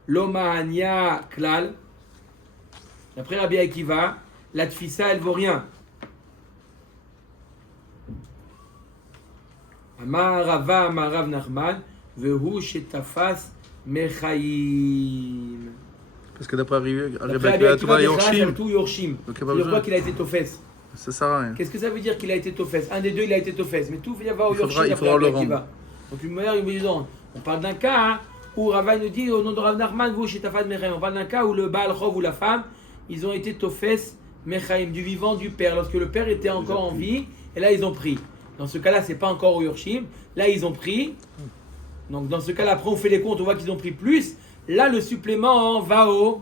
Lomahania Klal. D'après Rabbi Akiva, la Tfisa, elle vaut rien. Amar Rava, Amar Rav Nachman, Vehu Shetafas Mechaim. Parce que d'après Rabbi Akiva, tout va à Yorshim. tout Yorshim. Donc, C'est pourquoi qu'il a été Tofes. ça sert à rien. Qu'est-ce que ça veut dire qu'il a été Tofes? Un des deux, il a été Tofes. Mais tout va au Yorshim. Il faudra le Akiva. rendre. Donc, une manière, on parle d'un cas où Rava nous dit au nom de Rav Nachman, Vehu Shetafas Mechaim. On parle d'un cas où le Baal Chov ou la femme, ils ont été Tofes Mechaim, du vivant du père, lorsque le père était encore en vie, et là ils ont pris. Dans ce cas-là, c'est pas encore au Yorshim. Là, ils ont pris. Donc, dans ce cas-là, après, on fait les comptes, on voit qu'ils ont pris plus. Là, le supplément va au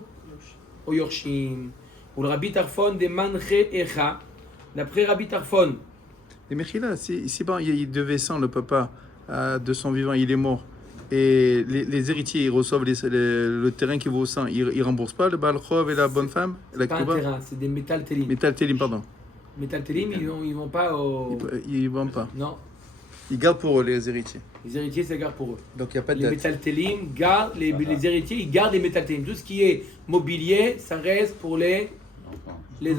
Yorshim. Ou le Rabbi Tarfon de Manche Echa. D'après Rabbi Tarfon. Et Mechila, si bon, il devait sans le papa de son vivant, il est mort. Et les héritiers, ils reçoivent le terrain qui vaut au sang. Ils ne remboursent pas le Baal Chov et la bonne femme? C'est pas un terrain, c'est des métal télim. Métal télim, pardon. Métal télim, ils vont pas au. Ils ne vendent pas. Non. Ils gardent pour eux, les héritiers. Les héritiers, ça garde pour eux. Donc il n'y a pas de Les dette. métal télim gardent, les héritiers, ils gardent les métal télim. Tout ce qui est mobilier, ça reste pour les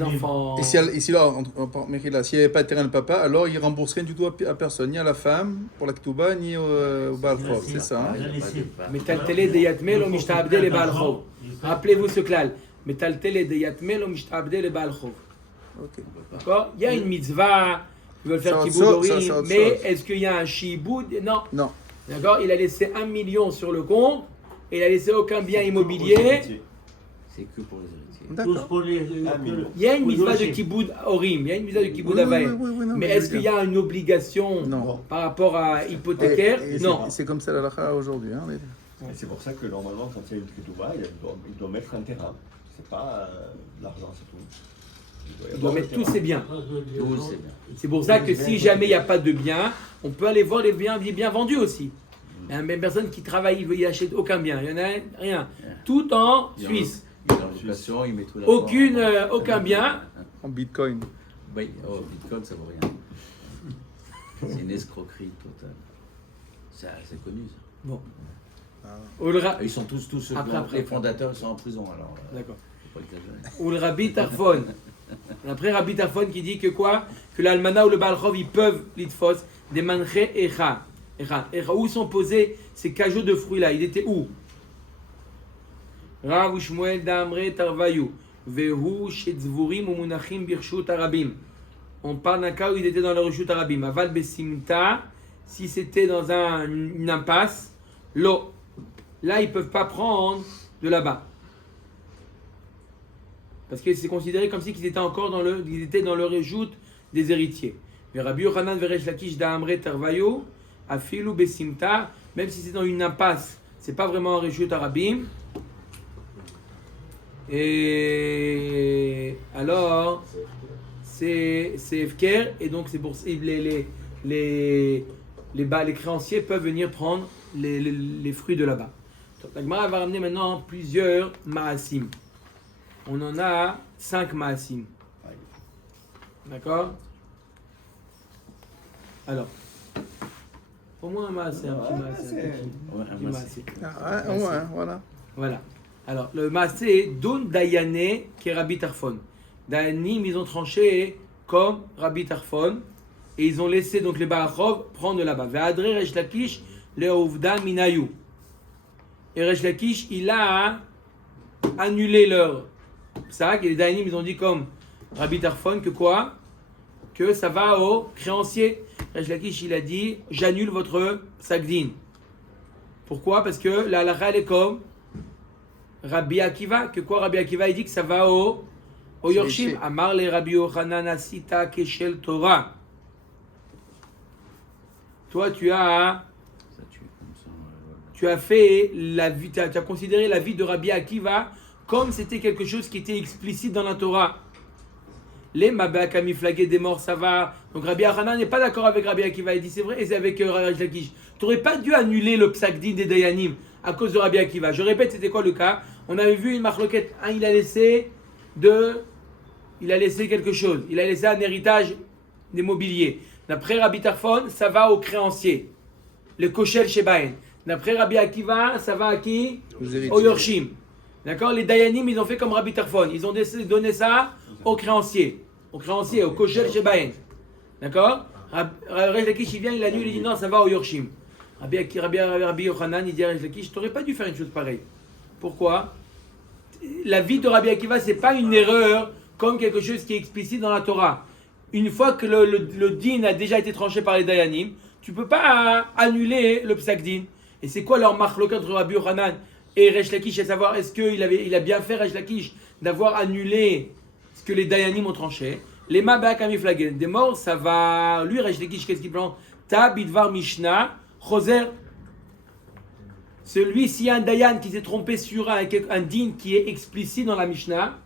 enfants. Et si là, Mechila, s'il n'y avait pas de terrain de papa, alors il ne rembourse rien du tout à personne, ni à la femme, pour la Ktuba, ni au Baal Chov. C'est ça. Hein? Metaltele de yatmel o mishtabde le Baal Chov. Rappelez-vous ce klal. Metaltele de yatmel o mishtabde le Baal Chov. Ok. D'accord? Il y a une mitzvah, ils veulent faire Ça, kiboud orim, ça, mais est-ce qu'il y a un shiboud? Non. Non. D'accord? Il a laissé 1 million sur le compte, et il a laissé aucun bien immobilier. C'est que pour les héritiers. Tous D'accord. pour les. Il y a une mitzvah de kiboud orim, il y a une mitzvah de kiboud avaï. Non, Mais est-ce qu'il y a une obligation Non. par rapport à hypothécaire? Non. C'est comme ça la lacha aujourd'hui. Hein, Et c'est pour ça que normalement, quand il y a une ketouba, il doit mettre un terrain. C'est pas de l'argent, c'est tout. Il doit mettre tous ses biens. Tout, c'est bien. C'est pour ça que si jamais il n'y a pas de biens, on peut aller voir les biens vendus aussi. Une personne qui travaille, il achète aucun bien. Il y en a rien. Tout en Suisse. Il est en location, il met tout l'argent. Aucun bien. En bitcoin. Oui, Bitcoin, ça vaut rien. C'est une escroquerie totale. C'est connu, ça. Bon. Ils sont tous les fondateurs ils sont en prison, alors. D'accord. Faut pas exagérer. Ou le Rabbi Tarfon. Après Rabbi Tarfon qui dit que quoi? Que l'Almana ou le Baal Chov, ils peuvent l'itfos des manche echa. Où sont posés ces cajots de fruits là? Il était où? Rav Shmuel Damre Tarvayu. Vehu shetzvurim umunachim birshut arabim. On parle d'un cas où il était dans le reshut arabim. Aval besimta, si c'était dans une impasse, l'eau. Là, ils ne peuvent pas prendre de là-bas. Parce que c'est considéré comme si ils étaient encore dans le reshut des héritiers. Rabbi Yochanan veresh lakish da'amre tarvayu, afilu besimta, même si c'est dans une impasse, c'est pas vraiment un reshut arabim. Et alors, c'est Efker, et donc c'est pour les créanciers peuvent venir prendre les fruits de là-bas. La Gemara va ramener maintenant plusieurs maasim. On en a 5 maasim. D'accord? Alors, au moins un maasim, un petit maasim. Un petit maasim. Voilà. Voilà. Alors, le maasé, Don Dayane, qui est Rabbi Tarfon. Dayanim, ils ont tranché comme Rabbi Tarfon, et ils ont laissé donc les Barachov prendre de là-bas. Ve'adre Resh Lakish, le Ouvda Minayu. Et Resh Lakish, il a annulé leur psak, et les Dayanim, ils ont dit comme Rabbi Tarfon, que quoi? Que ça va aux créanciers. Resh Lakish, il a dit, j'annule votre psak-din. Pourquoi? Parce que la halakha, elle est comme Rabbi Akiva, que quoi Rabbi Akiva, il dit que ça va au Yorshim. Amar le Rabbi Yochanan asita keshel Torah. Toi, tu as fait la vie, tu as considéré la vie de Rabbi Akiva comme c'était quelque chose qui était explicite dans la Torah. Les Mabakami flagués des morts, ça va. Donc Rabbi Yochanan n'est pas d'accord avec Rabbi Akiva. Il dit c'est vrai, et c'est avec Resh Lakish. Tu n'aurais pas dû annuler le psak-din des Dayanim à cause de Rabbi Akiva. Je répète, c'était quoi le cas? On avait vu une marloquette. Il a laissé quelque chose. Il a laissé un héritage des mobiliers. D'après Rabbi Tarfon, ça va aux créanciers. Le koshel shebaen. D'après Rabbi Akiva, ça va à qui? Au Yorshim. D'accord? Les Dayanim, ils ont fait comme Rabbi Tarfon. Ils ont donné ça aux créanciers. Aux koshel shebaen. D'accord? Resh Lakish, il vient, il annule, il dit non, ça va au Yorshim. Rabbi Yochanan, il dit à Resh Lakish, tu n'aurais pas dû faire une chose pareille. Pourquoi? La vie de Rabbi Akiva, ce n'est pas une erreur comme quelque chose qui est explicite dans la Torah. Une fois que le din a déjà été tranché par les Dayanim, tu ne peux pas annuler le psak din. Et c'est quoi leur marloquet entre Rabbi Yochanan et Resh Lakish, à savoir est-ce qu'il a bien fait Resh Lakish d'avoir annulé ce que les Dayanim ont tranché? Les Mabak Amiflagen, des morts, ça va. Lui, Resh Lakish, qu'est-ce qu'il prend? Ta bidvar Mishnah, Choser. Celui, s'il y a un Dayan qui s'est trompé sur un din qui est explicite dans la Mishnah,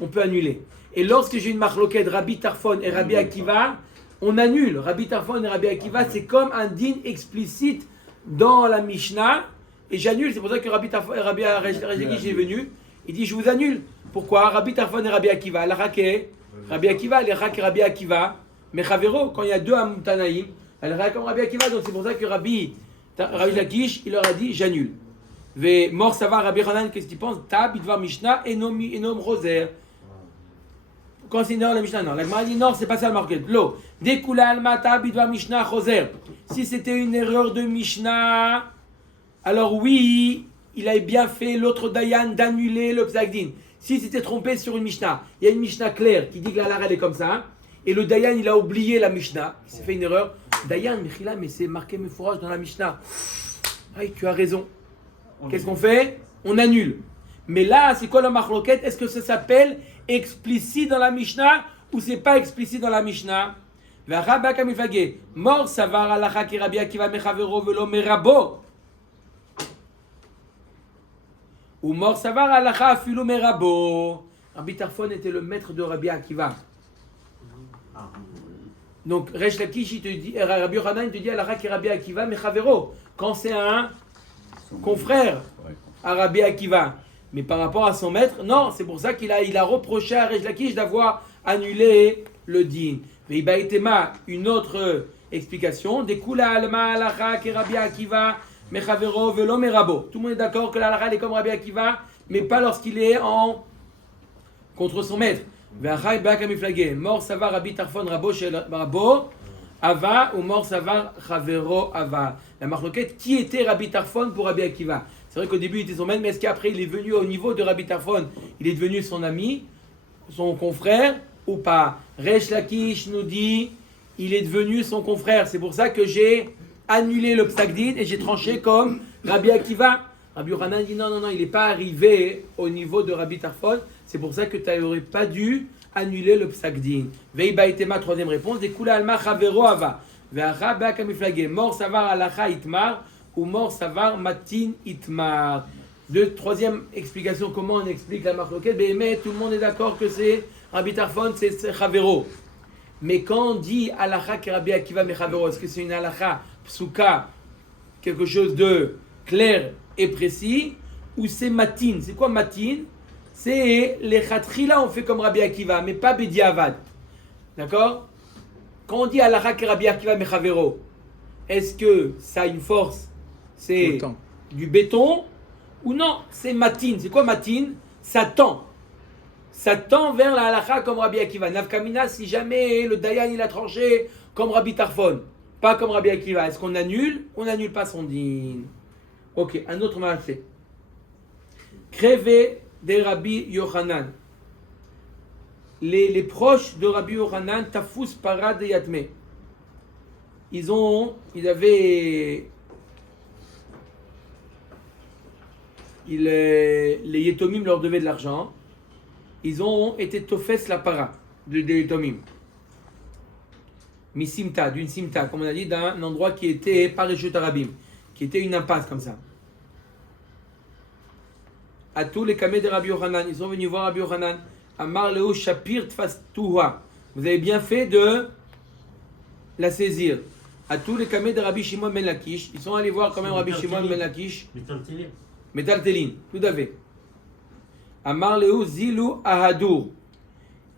on peut annuler. Et lorsque j'ai une marloquette Rabbi Tarfon et Rabbi Akiva, on annule. Rabbi Tarfon et Rabbi Akiva, c'est comme un din explicite dans la Mishnah, et j'annule. C'est pour ça que Rabbi Tarfon et Rabbi Lakish est venu. Il dit, je vous annule. Pourquoi? Rabbi Tarfon et Rabbi Akiva, la raquet, Rabbi Akiva, les raquet Rabbi Akiva, mais Chavero, quand il y a deux Amutanaïm, elle raquet comme Rabbi Akiva, donc c'est pour ça que Rabbi Lakish, il leur a dit, j'annule. Ve mort ça va, Rabbi Hanan, qu'est-ce qu'il pense? Ta bidvar Mishnah et nom Roser. Quand c'est dans la Mishnah, non. La Gemara dit non, c'est pas ça le marquet. L'eau. Dekula almata bidvar Mishnah Roser. Si c'était une erreur de Mishnah, alors oui, il a bien fait l'autre Dayan d'annuler le Psagdin. Si c'était trompé sur une Mishnah, il y a une Mishnah claire qui dit que la Lara est comme ça, hein, et le Dayan il a oublié la Mishnah, il s'est fait une erreur. Dayan, Mechila, mais c'est marqué Mefourage dans la Mishnah. Aïe, tu as raison. Qu'est-ce qu'on fait? On annule. Mais là, c'est quoi la marloquette? Est-ce que ça s'appelle explicite dans la Mishnah ou c'est pas explicite dans la Mishnah? Mort savar alacha ki Rabbi Akiva mechavero velo merabo. Ou mort savar alacha afilu merabo. Rabbi Tarfon était le maître de Rabbi Akiva. Donc, Resh Lakish, il te dit, Rabbi Yochanan, il te dit, Alakha ki Rabbi Akiva, Mechavero. Quand c'est un confrère à Rabbi Akiva. Mais par rapport à son maître, non, c'est pour ça qu'il a reproché à Resh Lakish d'avoir annulé le din. Mais il baïtema, une autre explication, Dekula alma Alakha ki Rabbi Akiva, Mechavero velo merabo. Tout le monde est d'accord que l'Alakha est comme Rabbi Akiva, mais pas lorsqu'il est contre son maître. Mort savar Rabbi Tarfon Rabo shel Rabo Ava ou mort savar Chavero Ava. La marloquette, qui était Rabbi Tarfon pour Rabbi Akiva? C'est vrai qu'au début il était son maître, mais est-ce qu'après il est venu au niveau de Rabbi Tarfon, il est devenu son ami, son confrère ou pas? Resh Lakish nous dit il est devenu son confrère. C'est pour ça que j'ai annulé le psakdin et j'ai tranché comme Rabbi Akiva. Rabbi Yochanan dit non, il n'est pas arrivé au niveau de Rabbi Tarfon. C'est pour ça que tu n'aurais pas dû annuler le psakdin. Veiba itema, troisième réponse. Dekula alma chavero ava. Ve'acha be'aka miflage. Mort savar alacha itmar ou mort savar matin itmar. Troisième explication, comment on explique la marloquette? Mais tout le monde est d'accord que c'est Rabbi Tarfon, c'est chavero. Mais quand on dit alacha ki Rabbi Akiva mechavero, est-ce que c'est une alacha psuka, quelque chose de clair et précis, ou c'est matin? C'est quoi matin? C'est les khatrila, on fait comme Rabbi Akiva, mais pas Bediavad. D'accord? Quand on dit Alakha ki Rabbi Akiva mechavero, est-ce que ça a une force? C'est du béton? Ou non? C'est matin. C'est quoi matin? Ça tend. Ça tend vers la halakha comme Rabbi Akiva. Nafkamina, si jamais le Dayan il a tranché comme Rabbi Tarfon, pas comme Rabbi Akiva, est-ce qu'on annule? On n'annule pas son din. Ok, un autre marché. Crévé de Rabbi Yochanan. Les proches de Rabbi Yochanan, Tafous Parad et Yatme. Ils avaient. Les Yetomim leur devaient de l'argent. Ils ont été Tofes la para des Yetomim. Misimta, d'une simta, comme on a dit, d'un endroit qui était pas Reshut Arabim, qui était une impasse comme ça. À tous les kamés de Rabbi Yochanan, ils sont venus voir Rabbi Yochanan. Amar Leo Shapir Tfastuha. Vous avez bien fait de la saisir. À tous les kamés de Rabbi Shimon ben Lakish, ils sont allés voir quand même Rabbi Shimon ben Lakish. Metaltelin, tout à fait. Amar Leo Zilu Ahadur.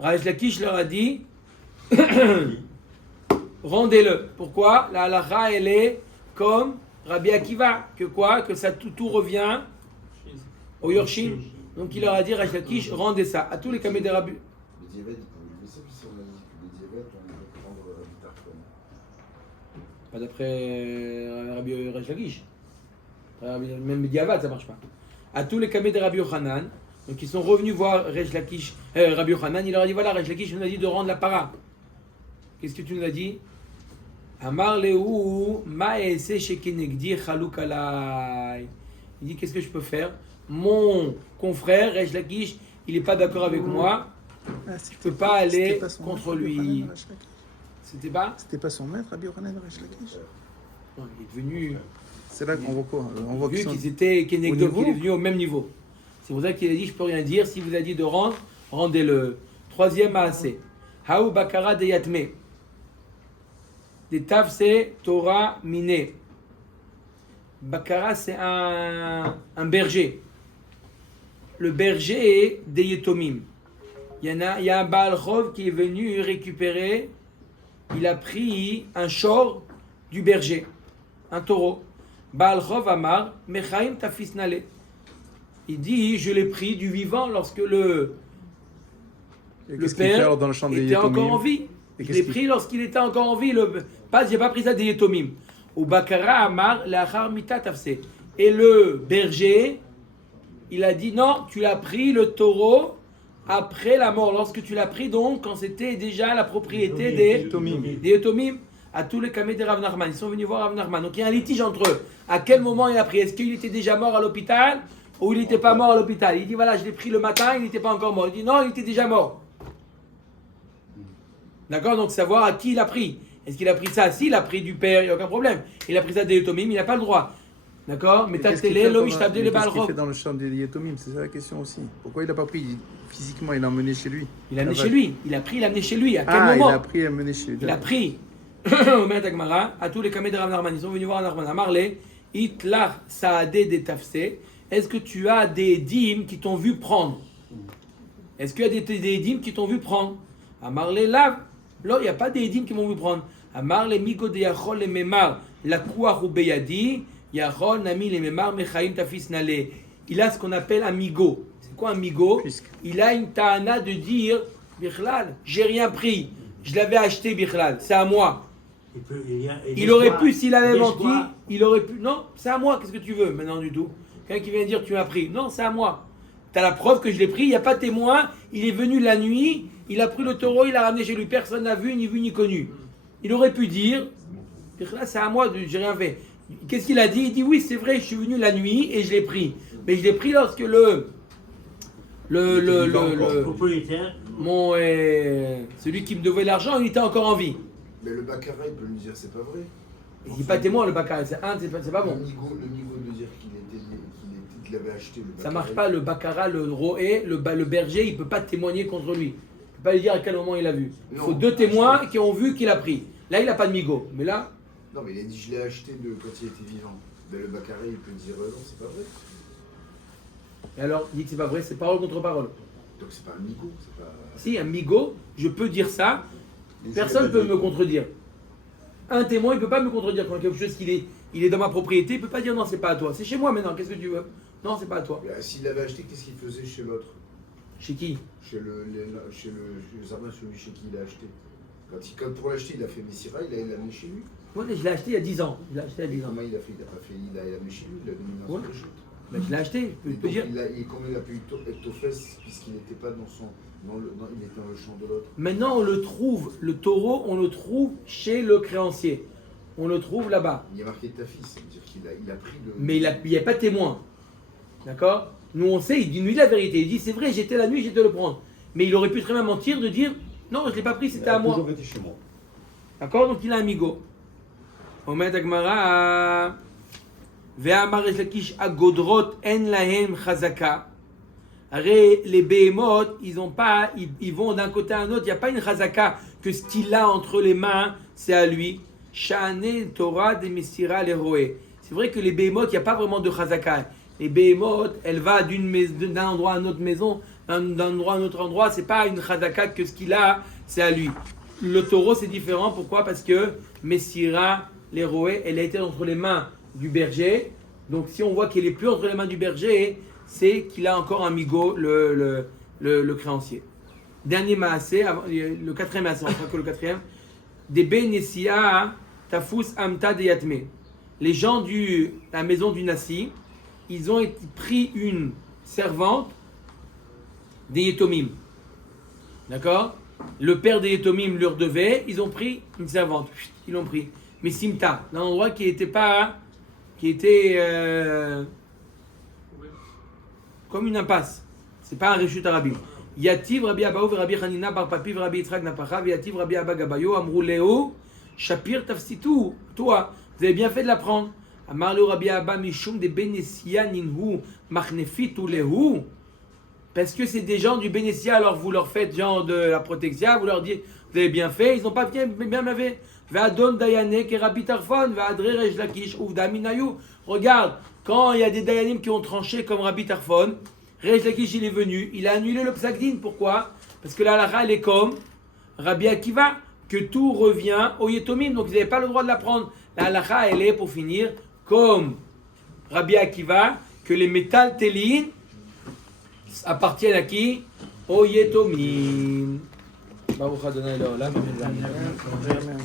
Rabbi Lakish leur a dit rendez-le. Pourquoi? La halakha, elle est comme Rabbi Akiva. Que quoi? Que ça tout revient au Yorshim. Donc il leur a dit, Resh Lakish, rendez ça. À tous les kamés de Rabbi. Les diabètes, ils pouvaient laisser, puis si on a dit que les diabètes, on devait prendre Rabbi Tarfon. Pas d'après Rabbi Resh Lakish. Même Diavad, ça marche pas. À tous les kamés de Rabbi Yochanan, donc ils sont revenus voir Resh Lakish, Rabbi Yochanan, il leur a dit, voilà, Resh Lakish nous a dit de rendre la para. Qu'est-ce que tu nous as dit? Amar Lehu Ma'ese Shekenegdi Chaluk Alai. Il dit, qu'est-ce que je peux faire? Mon confrère, Resh Lakish, il n'est pas d'accord avec moi. Je ne peux pas aller contre lui. C'était pas? C'était pas son maître, Rabbi Yochanan Resh Lakish. Non, il est devenu. C'est là qu'on voit quoi? On voit Vu qu'ils étaient Kenegdo, qu'il est venu au même niveau. C'est pour ça qu'il a dit, je peux rien dire. Si vous a dit de rendre, rendez-le. Troisième maasé. Haou Bakara de Yatme. Des tav, c'est Torah Miné. Bakara, c'est un berger. Le berger des Yetomim. Il y a un Baal Chov qui est venu récupérer. Il a pris un shor du berger, un taureau. Baal Chov Amar, Mechaim Tafisnale. Il dit, je l'ai pris du vivant lorsque le père dans le champ des était encore en Yetomim? vie. Je l'ai pris lorsqu'il était encore en vie. J'ai pas pris ça des Yetomim. Ou Bakara Amar, Lachar Mita Tafse. Et le berger, il a dit, non, tu l'as pris le taureau après la mort. Lorsque tu l'as pris, donc, quand c'était déjà la propriété des Yetomim. À tous les kamés de Rav Nachman. Ils sont venus voir Rav Nachman. Donc il y a un litige entre eux. À quel moment il a pris? Est-ce qu'il était déjà mort à l'hôpital ou il n'était pas mort à l'hôpital? Il dit voilà, je l'ai pris le matin, il n'était pas encore mort. Il dit non, il était déjà mort. D'accord? Donc savoir à qui il a pris. Est-ce qu'il a pris ça? S'il a pris du père, il n'y a aucun problème. Il a pris ça des Yetomim, il n'a pas le droit. D'accord? Mais Qu'est-ce qu'il télé, fait l'homme, pendant- je t'abdé mais les qu'est-ce qu'il balrob. fait dans le champ des Yatomim? C'est ça la question aussi. Pourquoi il n'a pas pris physiquement, il l'a emmené chez lui? Il l'a amené La chez vache. lui. Il a pris, il l'a amené chez lui. À quel Ah, il moment? a pris et amené chez lui. Il a pris. Omer Agmara, à tous les kamés de Rav Narman, ils sont venus voir Narman. Amarle, Itlar Saadé de Tafsé. Est-ce que tu as des dîmes qui t'ont vu prendre? Est-ce qu'il y a des dîmes qui t'ont vu prendre? Amarle, là, il n'y a pas des dîmes qui m'ont vu prendre. Amarle, Migo de Yachol le Memar, la Kouach ou Beyadi, Yachol Nami le Memar, Mechaim Tafis Nale. Il a ce qu'on appelle un migo. C'est quoi un migo? Puisque. Il a une ta'ana de dire, Bichlal, j'ai rien pris. Je l'avais acheté, Bichlal, c'est à moi. Il aurait pu, s'il avait menti, il aurait pu. Non, c'est à moi, qu'est-ce que tu veux maintenant du tout? Quelqu'un qui vient dire tu m'as pris. Non, c'est à moi. Tu as la preuve que je l'ai pris, il n'y a pas de témoin. Il est venu la nuit, il a pris le taureau, il l'a ramené chez lui. Personne n'a vu ni connu. Il aurait pu dire là, c'est à moi, j'ai rien fait. Qu'est-ce qu'il a dit? Il dit oui, c'est vrai, je suis venu la nuit et je l'ai pris. Mais je l'ai pris lorsque le propriétaire. celui qui me devait l'argent, il était encore en vie. Mais le baccarat, il peut lui dire c'est pas vrai. Il dit pas témoin, le baccarat, c'est pas bon. Le nigo de dire qu'il l'avait acheté. Le Ça marche baccarat. pas, le baccarat, le roé, le berger, il peut pas témoigner contre lui. Il peut pas lui dire à quel moment il a vu. Il faut Non. deux témoins qui ont vu qu'il a pris. Là, il n'a pas de migo. Mais là, Non, mais il a dit je l'ai acheté quand il était vivant. Mais le baccarat, il peut dire non, c'est pas vrai. et alors, il dit que c'est pas vrai, c'est parole contre parole. Donc c'est pas un nigo, c'est pas. Si, un migo, je peux dire ça, personne ne peut me contredire. Un témoin, il ne peut pas me contredire quand quelque chose il est dans ma propriété, il ne peut pas dire non, c'est pas à toi. C'est chez moi maintenant, qu'est-ce que tu veux? Non, c'est pas à toi. Mais, s'il l'avait acheté, qu'est-ce qu'il faisait chez l'autre? Chez qui? Chez le jardin, celui chez qui il a acheté. Quand pour l'acheter, il a fait Messira, il l'a amené chez lui. Moi, je l'ai acheté il y a 10 ans. Je l'ai acheté il y a 10 ans. Comment il a fait? Il a pas fait, il l'a amené chez lui, il l'a donné dans Ouais. son échoute. Ben, je l'ai acheté, je peux dire. Comment il a pu être Tophès puisqu'il n'était pas il était dans le champ de l'autre. Maintenant, on le trouve, le taureau, on le trouve chez le créancier. On le trouve là-bas. Il y a marqué ta fille, ça veut dire qu'il a pris le. Mais il n'y a pas de témoin. D'accord? Nous, on sait, il dit la vérité. Il dit c'est vrai, j'étais la nuit, j'étais le prendre. Mais il aurait pu très bien mentir de dire non, je ne l'ai pas pris, c'était à moi. toujours été chez moi. D'accord? Donc il a un migo. Omed Agmara. Ve'amar Resh Lakish agodrot en lahem chazaka. Les behemoth, ils vont d'un côté à un autre. Il n'y a pas une chazaka que ce qu'il a entre les mains, c'est à lui. Shane Torah de Messira Leroé. C'est vrai que les behemoth, il n'y a pas vraiment de chazaka. Les behemoth, elle va d'un endroit à une autre maison, d'un endroit à un autre endroit. C'est pas une chazaka que ce qu'il a, c'est à lui. Le taureau, c'est différent. Pourquoi? Parce que Messira Leroé, elle a été entre les mains du berger. Donc si on voit qu'elle est plus entre les mains du berger, c'est qu'il a encore un migo, le créancier. Dernier maasé, le quatrième maasé, on fera que le quatrième. Des Benessia Tafus Amta de Yatme. Les gens de la maison du Nassi, ils ont pris une servante des Yetomim. D'accord? Le père des Yetomim leur devait, ils ont pris une servante. Ils l'ont pris. Mais Simta, dans un endroit qui était comme une impasse. C'est pas un reshut arabim. Yativ Rabbi Abaou ve Rabbi Hanina bar Papi ve Rabbi Yitzhak Napacha ve Yativ Rabbi Abba Gabayo amrou Léo Shapir Tafsitu. Toi, vous avez bien fait de l'apprendre. Amar Léo Rabbi Abba Mishum de Benessia Ninhu Machnefitu Lehu. Parce que c'est des gens du Benessia, alors vous leur faites genre de la protection, vous leur dites vous avez bien fait, ils n'ont pas bien fait. Ve'adon Dayane ke Rabbi Tarfon ve'adre Resh Lakish uvda minayu. Regarde, quand il y a des Dayanim qui ont tranché comme Rabbi Tarfon, Resh Lakish il est venu, il a annulé le Psakdin. Pourquoi? Parce que la halakha elle est comme Rabbi Akiva, que tout revient au Yetomim, donc vous n'avez pas le droit de la prendre. La halakha elle est, pour finir, comme Rabbi Akiva, que les métal télin appartiennent à qui? Au Yetomim. Baruch Adonai Leolam. Amen.